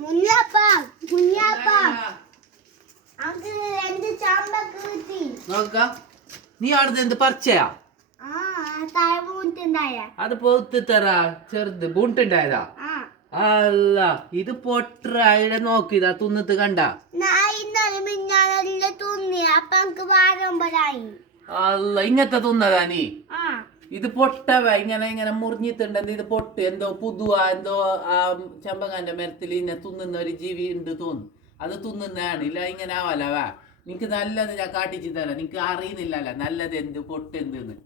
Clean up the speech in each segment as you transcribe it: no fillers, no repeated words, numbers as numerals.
മുഞ്ഞാപ്പാ മുഞ്ഞാപ്പാ അത് എന്ത് ചാമ്പക്ക് കിട്ടി നോക്ക നീ ആടുന്ന് എന്ത് പറിച്ചയാ താഴെ ബൂണ്ടുണ്ടായ അത് പൊത്ത് തരാ ചെറുത് ബൂണ്ടുണ്ടായതാ അല്ല ഇത് പൊട്ട ഇവിടെ നോക്കിതാ തുന്നിട്ട് കണ്ട ഇന്നലെ മിഞ്ഞാന്നെല്ലാം തുന്നി അപ്പൊ എനിക്ക് വാരമ്പരായി അല്ല ഇങ്ങനത്തെ തുന്നതാ നീ ഇത് പൊട്ടവ ഇങ്ങനെ ഇങ്ങനെ മുറിഞ്ഞിട്ടുണ്ടെന്ന് ഇത് പൊട്ട് എന്തോ പുതുവ എന്തോ ആ ചെമ്പകാന്റെ മരത്തിൽ ഇങ്ങനെ തുന്നുന്ന ഒരു ജീവി ഉണ്ട് തോന്നുന്നു അത് തുന്നുന്നതാണ് ഇല്ല ഇങ്ങനെ ആവല്ലവാ നിനക്ക് നല്ലത് ഞാൻ കാട്ടിച്ചു തരാം നിനക്ക് അറിയുന്നില്ലല്ലോ നല്ലത് എന്ത് പൊട്ട് എന്തെന്ന്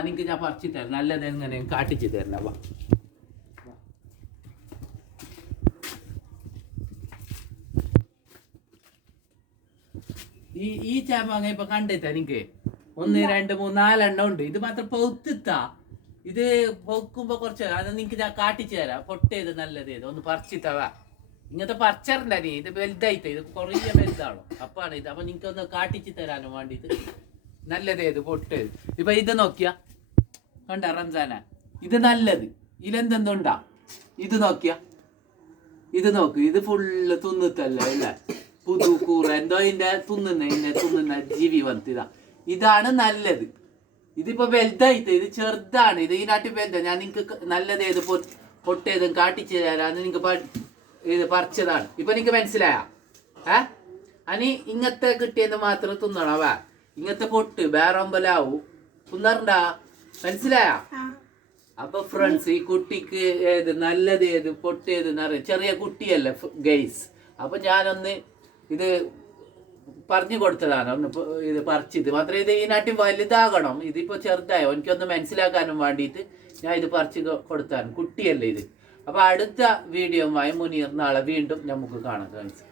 നിനക്ക് ഞാൻ പറിച്ചു തരാം നല്ലത് എങ്ങനെ കാട്ടിച്ചു തരണ വാ ഈ ചേമ്പങ്ങ ഇപ്പൊ കണ്ടിട്ടാ നിനക്ക് 1 2 3 4 എണ്ണം ഉണ്ട് ഇത് മാത്രം പൊത്തിത്താ ഇത് പൊക്കുമ്പോ കുറച്ച് അത് നിനക്ക് ഞാൻ കാട്ടിച്ചു തരാം പൊട്ടേത് നല്ലതേത് ഒന്ന് പറിച്ചിട്ടവാ ഇങ്ങനത്തെ പറിച്ചറിണ്ട നീ ഇത് വലുതായിട്ട് ഇത് കുറേ വലുതാണോ അപ്പാണ് ഇത് അപ്പൊ നിനക്ക് ഒന്ന് കാട്ടിച്ചു തരാനും വേണ്ടിട്ട് നല്ലതേത് പൊട്ടേത് ഇപ്പൊ ഇത് നോക്കിയാ കണ്ട റംസാന ഇത് നല്ലത് ഇതിലെന്തെന്തുണ്ടാ ഇത് നോക്കിയാ ഇത് നോക്ക് ഇത് ഫുള്ള് തുന്നിത്തല്ലേ അല്ല പുതു കൂറ എന്തോ ഇതിന്റെ തുന്നുന്ന ജീവി വന്നിതാ ഇതാണ് നല്ലത് ഇതിപ്പോ വലുതായിട്ട് ഇത് ചെറുതാണ് ഇത് ഇതിനാട്ടി വലുതാ ഞാൻ നിങ്ങക്ക് നല്ലത് ഏത് പൊട്ടേതും കാട്ടിച്ചു തരാന്ന് നിങ്ങക്ക് ഇത് പറിച്ചതാണ് ഇപ്പൊ നിങ്ങക്ക് മനസ്സിലായ അനി ഇങ്ങനത്തെ കിട്ടിയത് മാത്രം തിന്നണവാ ഇങ്ങനത്തെ പൊട്ട് വേറൊമ്പലാവൂ തിന്നറണ്ടാ മനസ്സിലായ അപ്പൊ ഫ്രണ്ട്സ് ഈ കുട്ടിക്ക് ഏത് നല്ലത് ഏത് പൊട്ടേത് എന്നറിയാം ചെറിയ കുട്ടിയല്ലേ ഗൈസ് അപ്പൊ ഞാനൊന്ന് ഇത് പറഞ്ഞു കൊടുത്തതാണ് ഒന്ന് ഇത് പറിച്ചത് മാത്രമേ ഇത് ഇതിനാട്ടി വലുതാകണം ഇതിപ്പോ ചെറുതായോ എനിക്കൊന്ന് മനസ്സിലാക്കാനും വേണ്ടിയിട്ട് ഞാൻ ഇത് പറിച്ച് കൊടുത്താണ് കുട്ടിയല്ലേ ഇത് അപ്പൊ അടുത്ത വീഡിയോയുമായി മുനീർ നാളെ വീണ്ടും നമുക്ക് കാണാം ഫ്രണ്ട്സ്